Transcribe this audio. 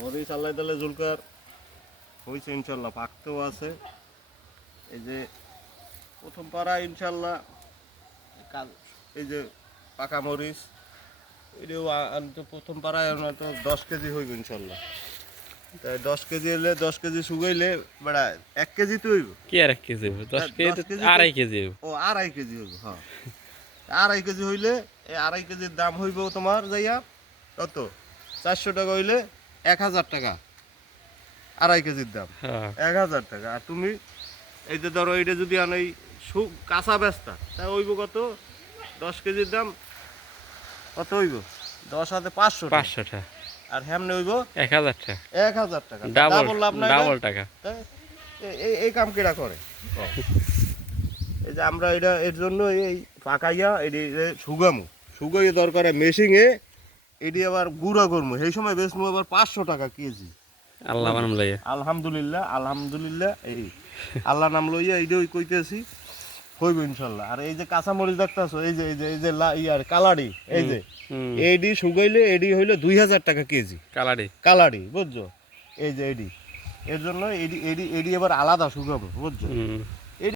মরিচ আল্লাহ তাআলা জুলকার হয়েছে ইনশাল্লাহ, পাকতেও আছে। এই যে প্রথম পাড়া ইনশাল্লাহ, এই যে পাকা মরিচ এটাও আনতে প্রথম পাড়ায় তো 10 কেজি হইব ইনশাল্লাহ। তাই 10 কেজি এলে 10 কেজি শুকাইলে বেড়া 1 কেজি তো হইব কি আর 1 কেজি হইব? 10 কেজি তো 2.5 কেজি হইব। ও 2.5 কেজি হইব। হ্যাঁ, 2.5 কেজি হইলে এই 2.5 কেজির দাম হইব তোমার যাইয়া কত, 400 টাকা হইলে 1000 টাকা। 2.5 কেজির দাম হ্যাঁ 1000 টাকা। আর তুমি এই যে ধরো এইটা যদি আনো কাঁচা বেচতা, তা হইব কত, 10 কেজির দাম কত হইব, 10 হাতে 500 টাকা। 500 টাকা আর হেমনে হইব 1000 টাকা। 1000 টাকা। ডাবল লাভ না? ডাবল টাকা। এই কাম কেডা করে? এই যে আমরা এটা এর জন্য এই পাকাইয়া এটি শুগাইয়ে দরকারে মেশিনে এটি আবার গুঁড়া করবো, সেই সময় বেচবো আবার 500 টাকা কেজি। আল্লাহ নাম লইয়া আলহামদুলিল্লাহ আলহামদুলিল্লাহ, এই আল্লাহ নাম লইয়া এইটাই কইতেছি, হইব ইনশাল্লাহ। আর এই যে কাঁচামরিচ দেখতেছো, এই যে ইয়ার কালাড়ি, এই যে এডি শুকাইলে এডি হইলো 2000 টাকা কেজি কালাড়ি, বুঝছো? এই যে এডি, এর জন্য এডি এডি এডি এবার আলাদা শুকাবো, বুঝছো?